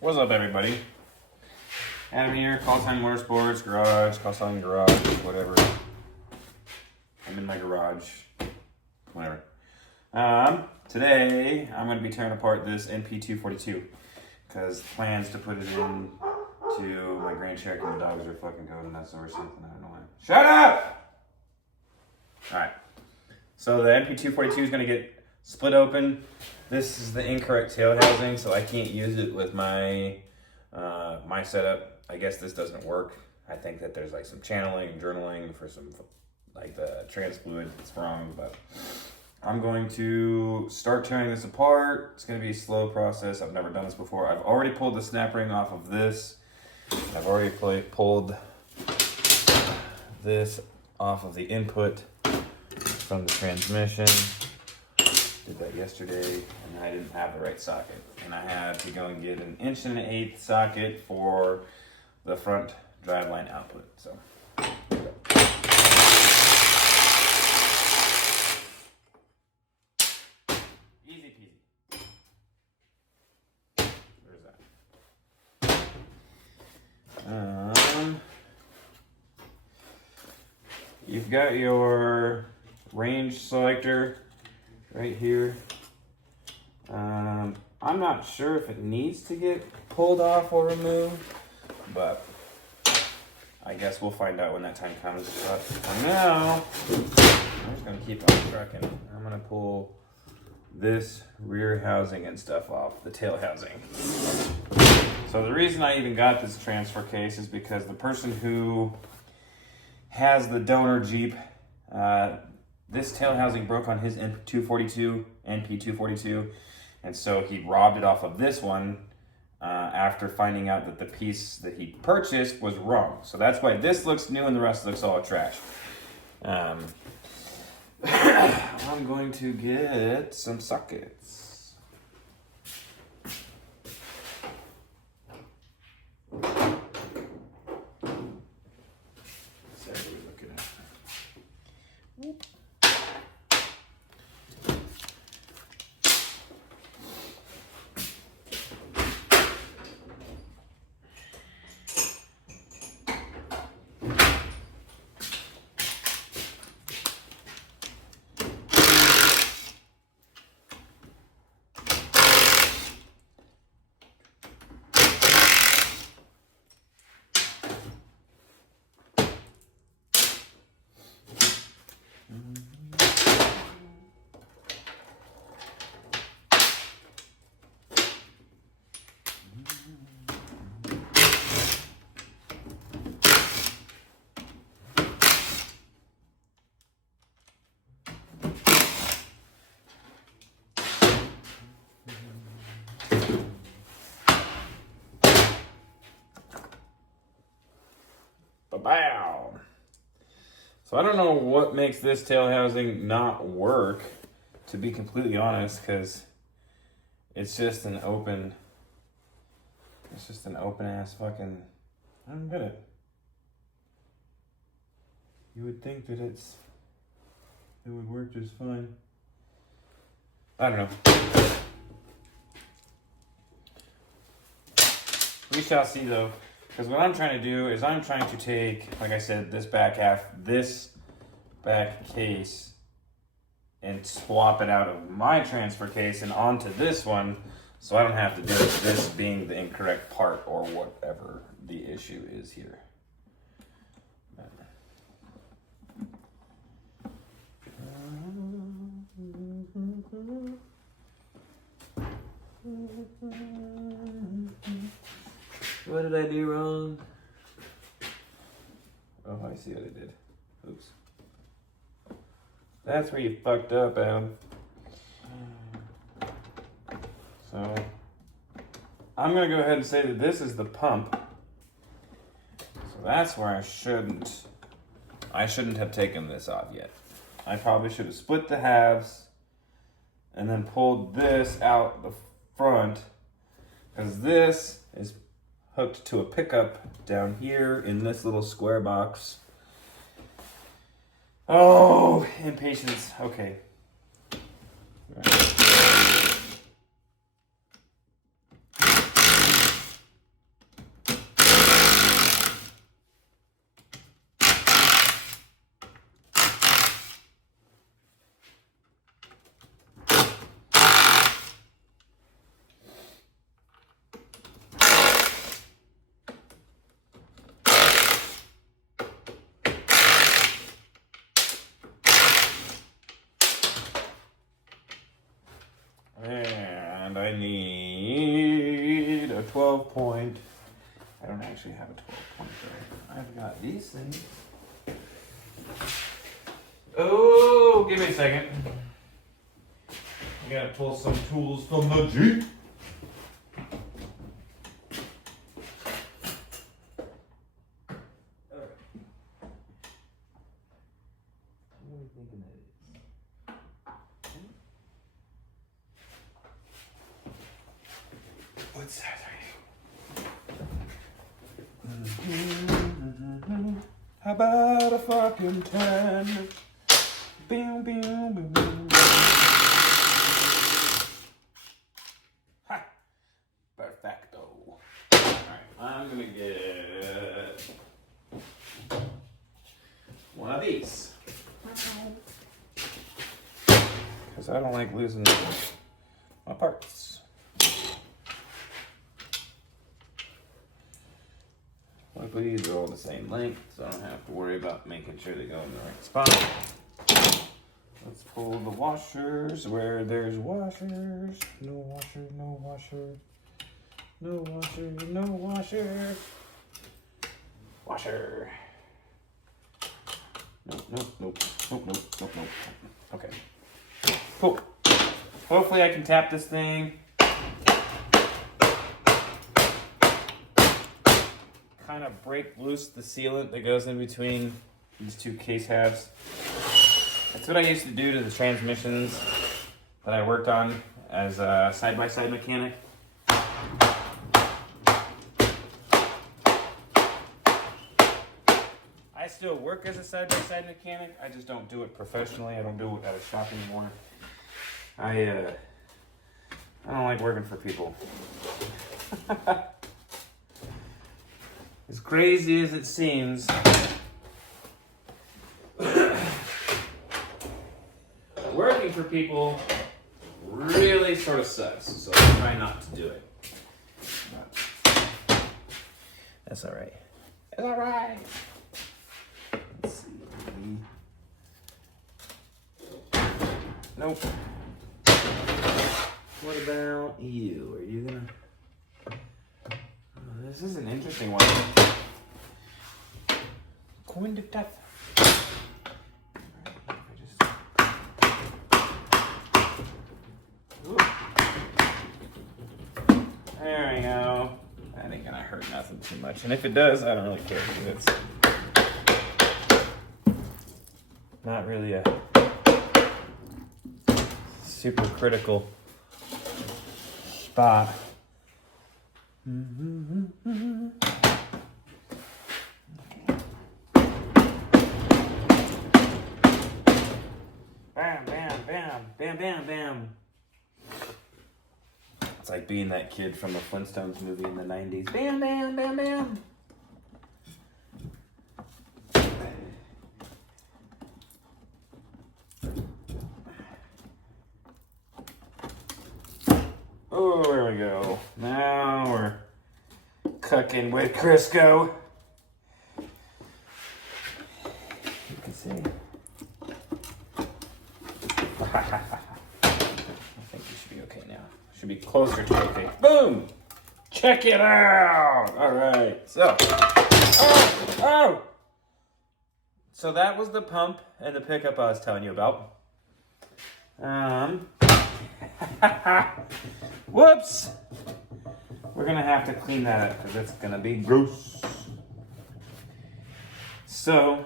What's up, everybody? Adam here, Call Sign Motorsports, garage, Call Sign garage, whatever. I'm in my garage, whatever. Today, I'm going to be tearing apart this NP242 because plans to put it in to my Grand Cherokee. The dogs are fucking going nuts or something. I don't know why. Shut up! Alright. So the NP242 is going to get split open. This is the incorrect tail housing, so I can't use it with my my setup. I guess this doesn't work. I think that there's like some channeling and journaling for some, like the trans fluid. It's wrong, but I'm going to start tearing this apart. It's going to be a slow process. I've never done this before. I've already pulled the snap ring off of this. I've already pulled this off of the input from the transmission. Did that yesterday, and I didn't have the right socket. And I had to go and get an 1 1/8" socket for the front driveline output. So, easy peasy. There's that. You've got your range selector right here. I'm not sure if it needs to get pulled off or removed, but I guess we'll find out when that time comes. But for now, I'm just gonna keep on trucking. I'm gonna pull this rear housing and stuff off, the tail housing. So the reason I even got this transfer case is because the person who has the donor Jeep, this tail housing broke on his NP242, and so he robbed it off of this one after finding out that the piece that he purchased was wrong. So that's why this looks new and the rest looks all trash. I'm going to get some sockets. Ba-bow. So I don't know what makes this tail housing not work, to be completely honest, because it's just an open ass fucking, I don't get it. You would think that it would work just fine. I don't know. We shall see though. Because what I'm trying to do is I'm trying to take, like I said, this back case, and swap it out of my transfer case and onto this one, so I don't have to deal with this being the incorrect part or whatever the issue is here. What did I do wrong? Oh, I see what I did. Oops. That's where you fucked up, Adam. So, I'm going to go ahead and say that this is the pump. So that's where I shouldn't have taken this off yet. I probably should have split the halves and then pulled this out the front, because this is hooked to a pickup down here in this little square box. Oh, impatience. Okay. Right. And I need a 12 point. I don't actually have a 12 pointer. I've got these things. Oh, give me a second. I gotta pull some tools from the Jeep. What's that? How about a fucking 10? Boom, boom, boom, boom. Ha! Perfecto. Alright, I'm gonna get one of these. Because I don't like losing my parts. Luckily, these are all the same length, so I don't have to worry about making sure they go in the right spot. Let's pull the washers where there's washers. No washer, no washer. No washer, no washer. Washer. Nope, nope, nope, nope, nope, nope, nope. Okay. Cool. Hopefully I can tap this thing. Kind of break loose the sealant that goes in between these two case halves. That's what I used to do to the transmissions that I worked on as a side-by-side mechanic. I still work as a side-by-side mechanic. I just don't do it professionally. I don't do it at a shop anymore. I don't like working for people. As crazy as it seems, working for people really sort of sucks, so I try not to do it. But that's alright. It's alright. Let's see. Nope. What about you? Are you gonna... This is an interesting one. Coin de death. There we go. That ain't gonna hurt nothing too much. And if it does, I don't really care because it's not really a super critical spot. Bam, bam, bam, bam, bam, bam. It's like being that kid from the Flintstones movie in the 90s. Bam, bam, bam, bam. Oh, there we go. Now we're cooking with Crisco. You can see. I think you should be okay now. Should be closer to okay. Boom! Check it out! Alright, so. Oh! So that was the pump and the pickup I was telling you about. Whoops! We're gonna have to clean that up because it's gonna be gross. So,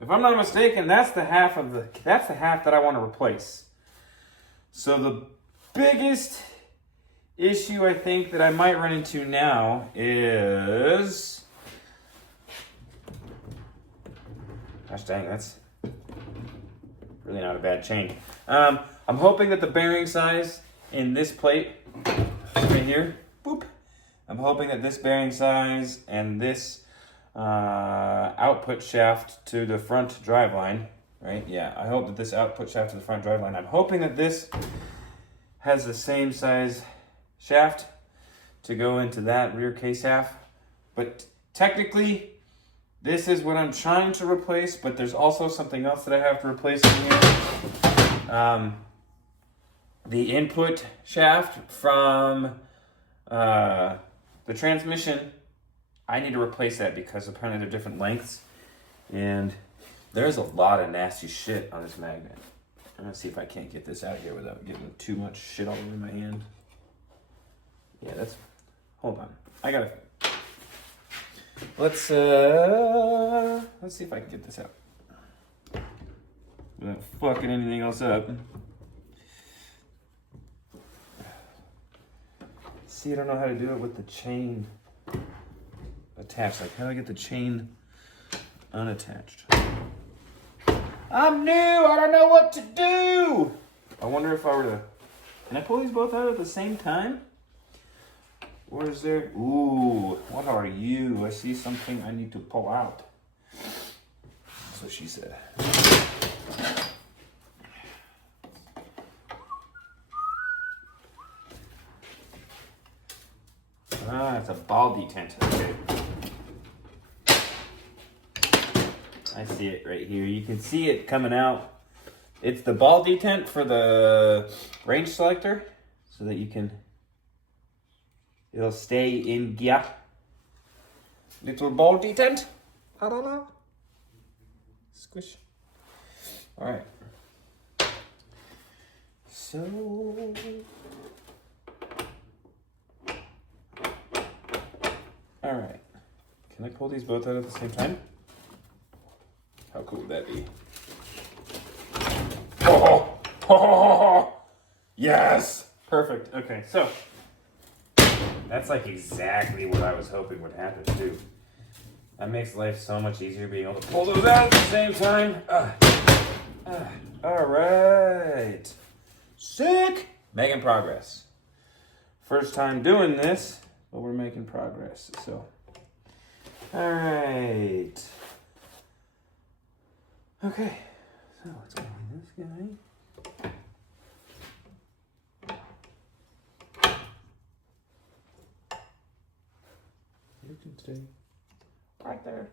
if I'm not mistaken, that's the half that I want to replace. So the biggest issue I think that I might run into now is, gosh dang, that's really not a bad chain. I'm hoping that the bearing size in this plate right here, boop. I'm hoping that this bearing size and this output shaft to the front driveline, right? Yeah, I hope that this output shaft to the front driveline, I'm hoping that this has the same size shaft to go into that rear case half. But technically, this is what I'm trying to replace, but there's also something else that I have to replace in here. the input shaft from the transmission. I need to replace that because apparently they're different lengths. And there's a lot of nasty shit on this magnet. I'm gonna see if I can't get this out of here without getting too much shit all over my hand. Yeah, that's, hold on. I gotta, let's see if I can get this out without fucking anything else up. See, I don't know how to do it with the chain attached. Like, how do I get the chain unattached? I'm new, I don't know what to do. I wonder if I were to, can I pull these both out at the same time? Or is there, ooh, what are you? I see something I need to pull out. That's what she said. Ah, it's a ball detent. Okay. I see it right here. You can see it coming out. It's the ball detent for the range selector so that you can, it'll stay in gear. Little ball detent. I don't know. Squish. All right. So, all right. Can I pull these both out at the same time? How cool would that be? Oh, oh, yes! Perfect. Okay, so that's like exactly what I was hoping would happen too. That makes life so much easier being able to pull those out at the same time. All right. Sick! Making progress. First time doing this, but we're making progress. So, all right. Okay, so let's go with this guy. You can stay right there.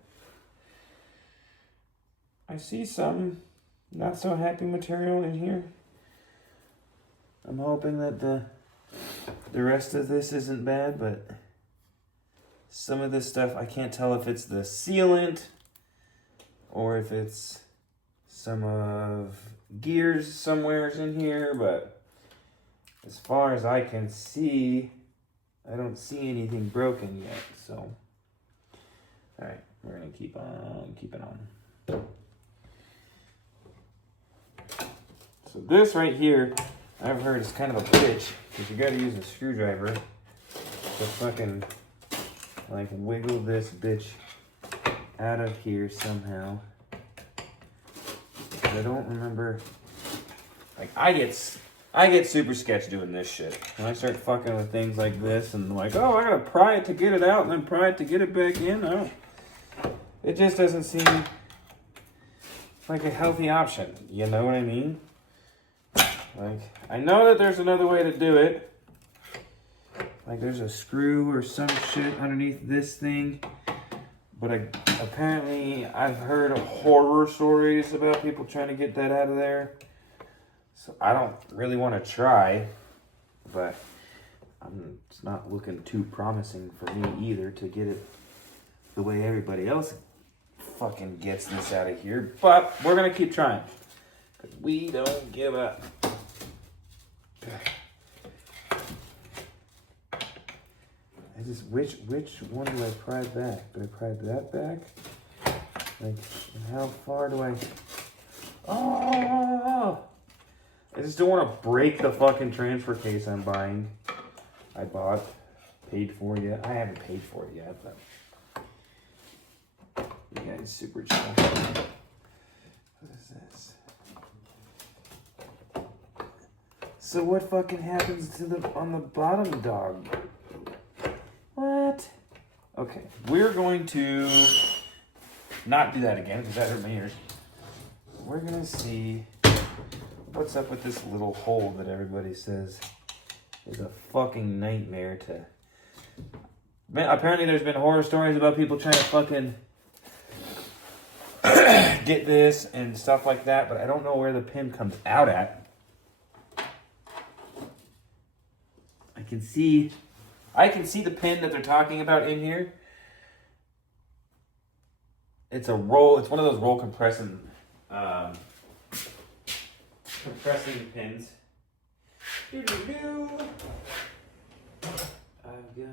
I see some not so happy material in here. I'm hoping that the rest of this isn't bad, but some of this stuff, I can't tell if it's the sealant or if it's some of gears somewheres in here, but as far as I can see, I don't see anything broken yet, so. All right, we're gonna keep on keeping on. So this right here, I've heard is kind of a bitch, because you gotta use a screwdriver to fucking, like, wiggle this bitch out of here somehow. I don't remember, like, I get super sketch doing this shit. When I start fucking with things like this and like, oh, I gotta pry it to get it out and then pry it to get it back in. Oh, it just doesn't seem like a healthy option. You know what I mean? Like, I know that there's another way to do it. Like, there's a screw or some shit underneath this thing. But apparently, I've heard horror stories about people trying to get that out of there. So I don't really want to try, but it's not looking too promising for me either to get it the way everybody else fucking gets this out of here. But we're going to keep trying, because we don't give up. Which one do I pry back? Do I pry that back? Like, how far do I... Oh! I just don't want to break the fucking transfer case I'm buying. I bought, paid for yet. I haven't paid for it yet, but... You guys super chill. What is this? So what fucking happens to on the bottom dog? What? Okay, we're going to not do that again because that hurt my ears. We're gonna see what's up with this little hole that everybody says is a fucking nightmare to... Apparently there's been horror stories about people trying to fucking get this and stuff like that, but I don't know where the pin comes out at. can see, I can see the pin that they're talking about in here. It's a roll, it's one of those roll compressing pins. Doo-doo-doo. I've got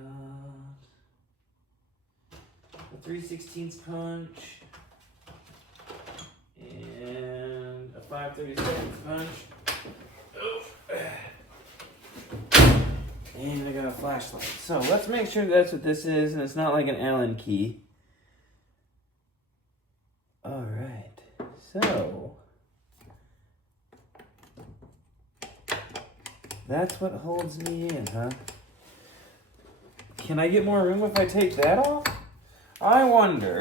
a 3/16 punch and a 5/32 punch. And I got a flashlight. So let's make sure that's what this is, and it's not like an Allen key. Alright, so that's what holds me in, huh? Can I get more room if I take that off? I wonder.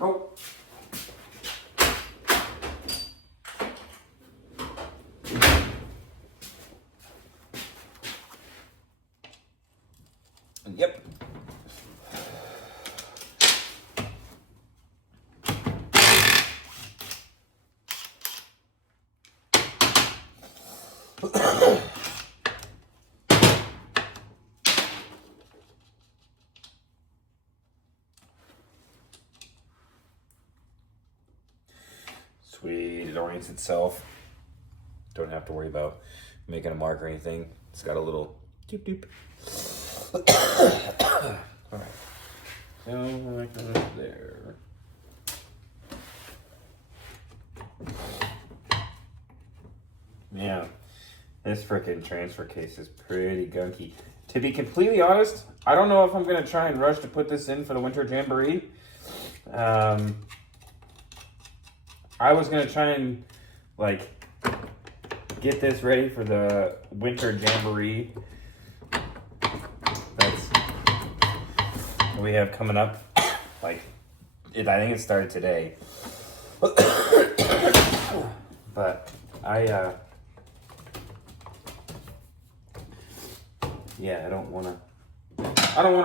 Oh. Yep. Sweet, it orients itself. Don't have to worry about making a mark or anything. It's got a little doop doop. Alright. So that goes there. Yeah. This frickin' transfer case is pretty gunky. To be completely honest, I don't know if I'm gonna try and rush to put this in for the Winter Jamboree. I was gonna try and like get this ready for the Winter Jamboree that's we have coming up. Like, I think it started today. But yeah, I don't wanna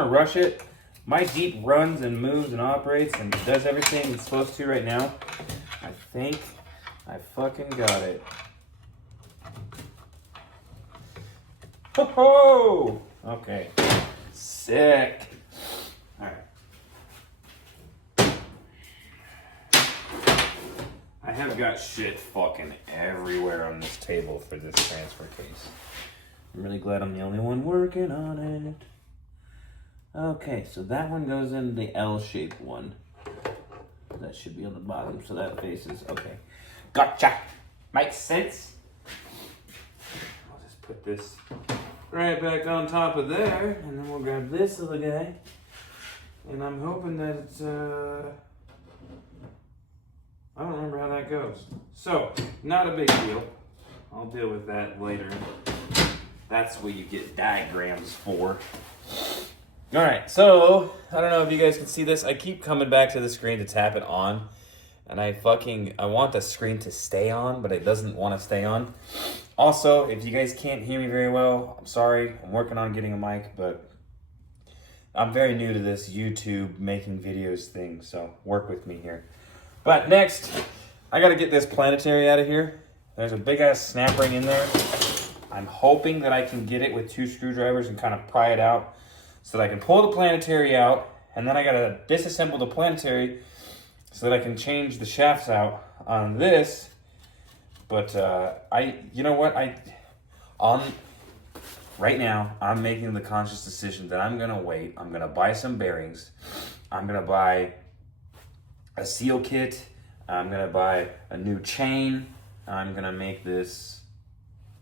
rush it. My Jeep runs and moves and operates and does everything it's supposed to right now. I think I fucking got it. Ho ho! Okay. Sick. Alright. I have got shit fucking everywhere on this table for this transfer case. I'm really glad I'm the only one working on it. Okay, so that one goes in the L-shaped one. That should be on the bottom, so that faces, okay. Gotcha! Makes sense. I'll just put this right back on top of there, and then we'll grab this little guy. And I'm hoping that it's, I don't remember how that goes. So, not a big deal. I'll deal with that later. That's what you get diagrams for. Alright, so, I don't know if you guys can see this. I keep coming back to the screen to tap it on. And I want the screen to stay on, but it doesn't want to stay on. Also, if you guys can't hear me very well, I'm sorry. I'm working on getting a mic, but I'm very new to this YouTube making videos thing, so work with me here. But next, I gotta get this planetary out of here. There's a big ass snap ring in there. I'm hoping that I can get it with 2 screwdrivers and kind of pry it out so that I can pull the planetary out, and then I gotta disassemble the planetary so that I can change the shafts out on this. But you know what? Right now, I'm making the conscious decision that I'm gonna wait. I'm gonna buy some bearings. I'm gonna buy a seal kit. I'm gonna buy a new chain. I'm gonna make this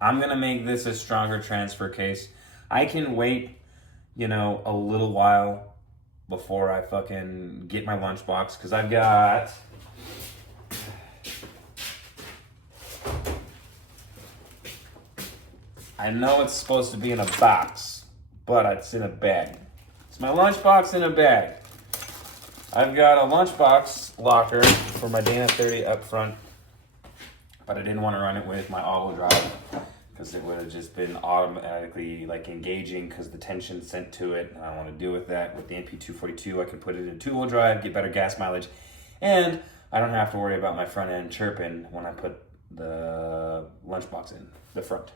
a stronger transfer case. I can wait, you know, a little while before I fucking get my lunchbox, because I've got I know it's supposed to be in a box, but it's in a bag. It's my lunchbox in a bag. I've got a lunchbox locker for my Dana 30 up front but I didn't want to run it with my all-wheel drive because it would have just been automatically like engaging because the tension sent to it. And I don't want to deal with that. With the NP242, I can put it in two-wheel drive, get better gas mileage, and I don't have to worry about my front end chirping when I put the lunchbox in the front.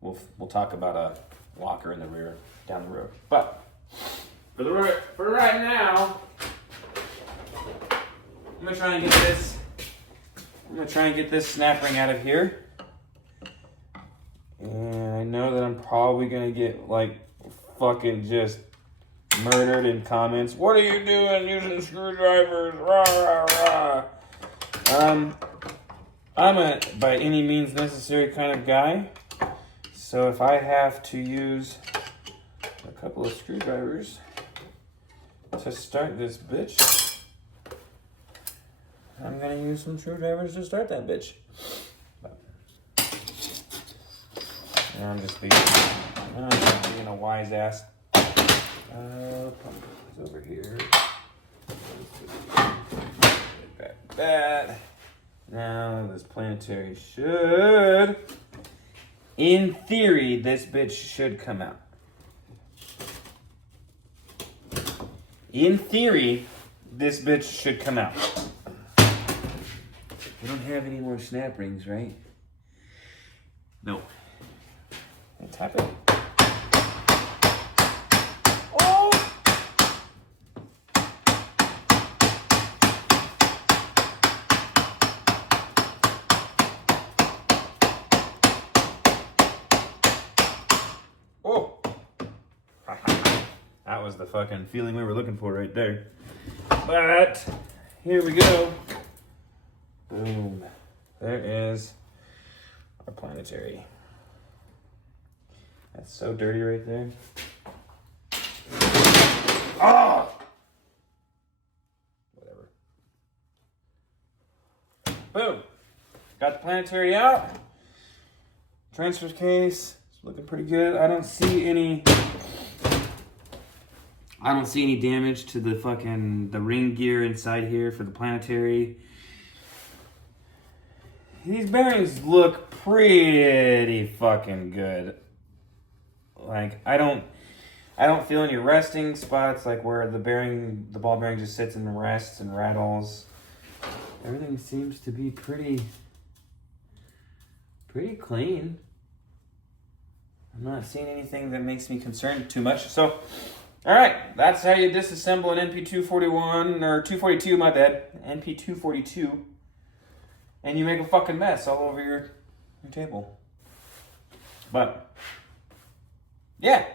We'll talk about a locker in the rear down the road. But for right now, I'm gonna try and get this snap ring out of here. And I know that I'm probably gonna get like fucking just murdered in comments. What are you doing using screwdrivers? Rah, rah, rah. I'm a by any means necessary kind of guy. So if I have to use a couple of screwdrivers to start this bitch, I'm gonna use some screwdrivers to start that bitch. And I'm just being a wise ass. It's over here. Back that. Now this planetary should, in theory, this bitch should come out. In theory, this bitch should come out. We don't have any more snap rings, right? No. Let's tap it. Oh! Oh! That was the fucking feeling we were looking for right there. But here we go. Boom. There is our planetary. That's so dirty right there. Oh! Whatever. Boom. Got the planetary out. Transfer case. It's looking pretty good. I don't see any damage to the ring gear inside here for the planetary. These bearings look pretty fucking good. Like I don't feel any resting spots like where the ball bearing just sits and rests and rattles. Everything seems to be pretty clean. I'm not seeing anything that makes me concerned too much. So, all right, that's how you disassemble an NP241 or 242, my bad, NP242, and you make a fucking mess all over your table. But yeah.